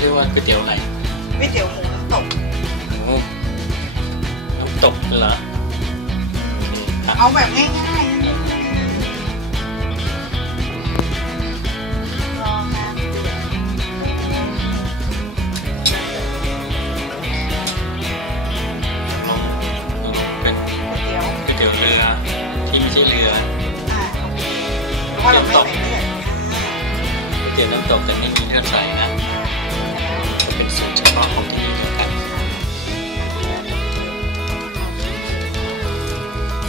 เรียกว่าก๋วยเตี๋ยวอะไรก๋วยเตี๋ยวหมูน้ำตกหมูน้ำตกเหรอโอเคอะเอาแบบง่ายๆนะรอน้ำเดือดเอาเป็นก๋วยเตี๋ยวก๋วยเตี๋ยวเรือที่ไม่ใช่เรืออ่าโอเคเพราะว่าเราไม่ใส่เลือดก๋วยเตี๋ยวน้ำตกแต่ไม่มีเลือดใส่นะจะ เป็นสูตรเฉพาะของที่นี่เหมือนกัน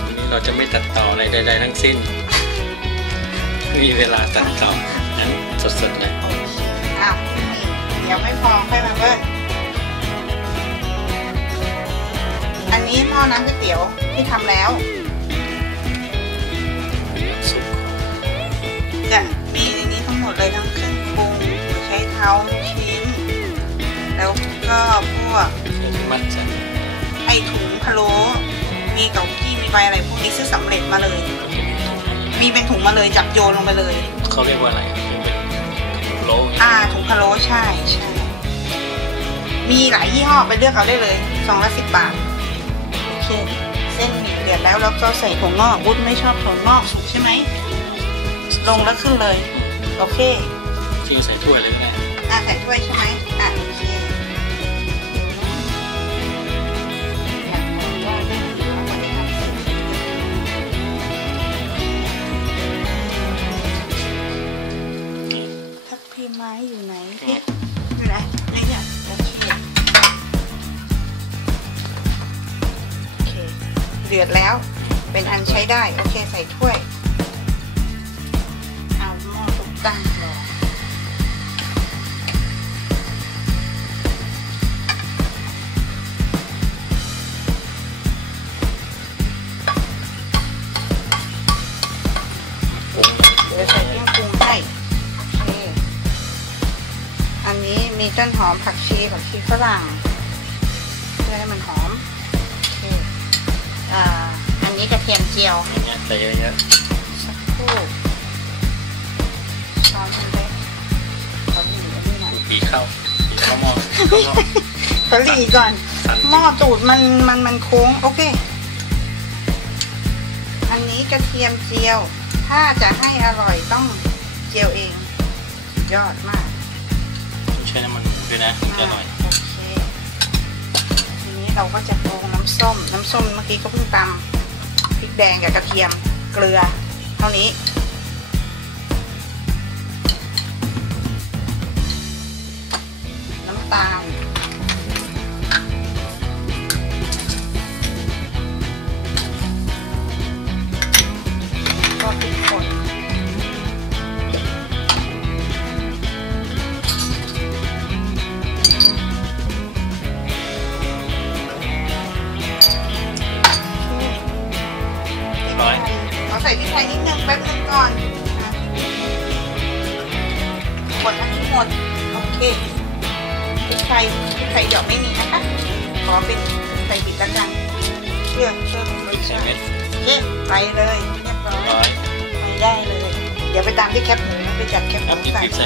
วันนี้เราจะไม่ตัดต่ออะไรใดๆทั้งสิ้นไม่มีเวลาตัดต่อนั้นสดๆเลยอ้าวเดี๋ยวไม่พอค่อยมาเบิ้ลอันนี้หม้อน้ำก๋วยเตี๋ยวที่ทำแล้วสุกจะ มัดใส่ไอถุงพะโล้มีเกากี้มีใบอะไรพวกนี้ซื้อสำเร็จมาเลย มีเป็นถุงมาเลยจับโยนลงไปเลย เขาเรียกว่าอะไรเป็นโลอ่าถุงพะโล้ใช่ใช่มีหลายยี่ห้อไปเลือกเอาได้เลยสองละสิบบาทโอเคเส้นหมี่เดือดแล้วแล้วก็ใส่ถั่วงอกวุ้นไม่ชอบถั่วงอกสุกใช่ไหมลงแล้วขึ้นเลย โอเคจริงใส่ถ้วยเลยก็ได้อะใส่ถ้วยใช่ไหมอะ เดือดแล้ว เป็นอันใช้ได้ โอเคใส่ถ้วย เอาหม้อตุกตั้งรอปรุงเดี๋ยวใส่เครื่องปรุงให้โอเคอันนี้มีต้นหอมผักชีผักชีฝรั่งเพื่อให้มันหอม อ่าอันนี้กระเทียมเจียวอย่างเงี้ยใส่เยอะสักครู่ช้อนมันเล็กขอหนีอันนี้หน่อยๆปีเข้าปีเข้าหม้อเข้าหม้อขอหลีก่อน สั่นหม้อตูดมันมันมันโค้ง โอเค อันนี้กระเทียมเจียว ถ้าจะให้อร่อยต้องเจียวเองสุดยอดมาก ต้องใช้น้ำมันหมูด้วยนะถึงจะอร่อยโอเคที นี้เราก็จะปรุงน้ำส้ม น้ำส้มเมื่อกี้ก็เพิ่งตำพริกแดงกับกระเทียมเกลือ เท่านี้ น้ำตาล ดอันนี้หมดโอเคพริกไทยพริกไทยเดี๋ยวไม่มีนะคะ ขอเป็นใส่บิดละกันเพื่อเพิ่มรสใส่ชาติเม็ดโอเคไปเลยเรียบร้อยร้อยไปได้เลย เดี๋ยวไปตามที่แคปหมูนะไปจัดแคปหแล้วมูพริกใส่